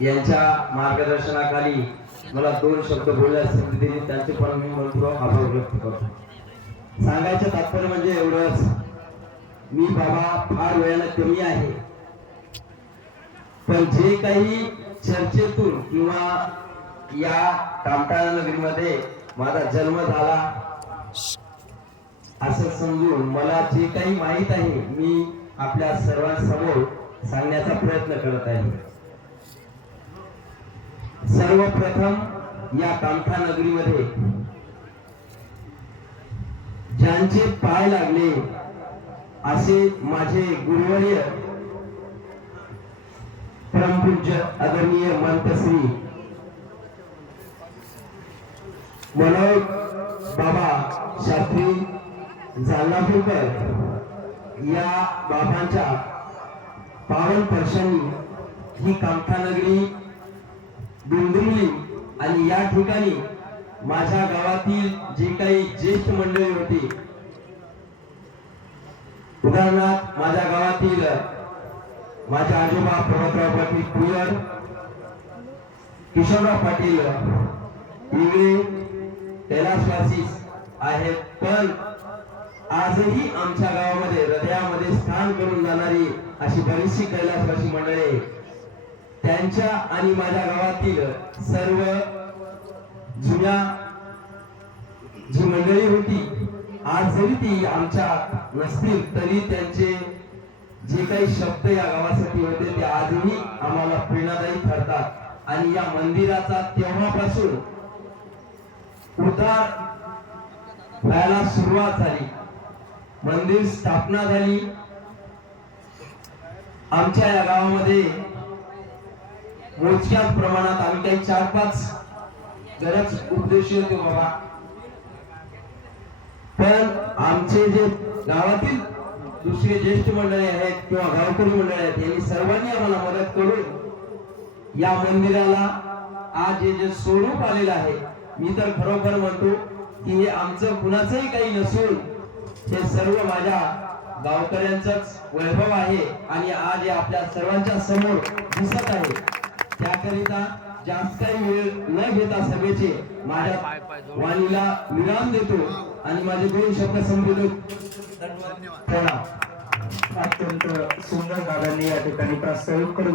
यांच्या मार्गदर्शनाखाली मला दोन शब्द बोलण्यास संधी दिली त्यांचे पण मी मनपूर्वक आभार व्यक्त करतो. सांगायचं तात्पर्य म्हणजे एवढंच. मी बाबा फार वेळेला कमी आहे. पण जे काही चर्चेतून किंवा या कामठाणा नगरीमध्ये माझा जन्म झाला असं समजून मला जे काही माहीत आहे मी आपल्या सर्वांसमोर सांगण्याचा प्रयत्न करत आहे. सर्वप्रथम या कामठा नगरीमध्ये ज्यांचे पाय लागले असे माझे गुरुवर्य परमपूज्य आदरणीय मंतश्री मनोज बाबा शास्त्री जालनापूरकर या बाबांच्या पावन पर्षांनी ही कामठा नगरी ठिकाणी माझ्या गावातील जे काही ज्येष्ठ मंडळी होती उदाहरणार्थ माझ्या गावातील माझे आजोबा पर्वतराव पाटील कुयर किशोरराव पाटील इंगळे कैलासवासी आहेत. पण आजही आमच्या गावामध्ये हृदयामध्ये स्थान करून जाणारी अशी बरीचशी कैलासवासी मंडळी त्यांच्या आणि माझ्या गावातील सर्व जुन्या जी मंडळी होती आज जरी ती आमच्या नसतील तरी त्यांचे जे काही शब्द या गावासाठी होते ते आजही आम्हाला प्रेरणादायी ठरतात. आणि या मंदिराचा तेव्हापासून उतार व्हायला सुरुवात झाली. मंदिर स्थापना झाली. आमच्या या गावामध्ये मोजक्याच प्रमाणात आम्ही काही चार पाच गरज उपदेश येतो बाबा. पण आमचे जे गावातील दुसरे ज्येष्ठ मंडळी आहेत किंवा गावकरी मंडळी आहेत यांनी सर्वांनी आम्हाला मदत करून या मंदिराला आज हे जे स्वरूप आलेलं आहे मी तर खरोखर म्हणतो की हे आमचं कुणाचंही काही नसून हे सर्व माझ्या गावकऱ्यांचाच वैभव आहे आणि आज हे आपल्या सर्वांच्या समोर दिसत आहे. त्याकरिता जास्त वेळ न घेता सभेचे माझ्या वाणीला विराम देतो आणि माझे दोन शब्द संबोधित धन्यवाद. अत्यंत सुंदर दादांनी या ठिकाणी प्रस्तावित करून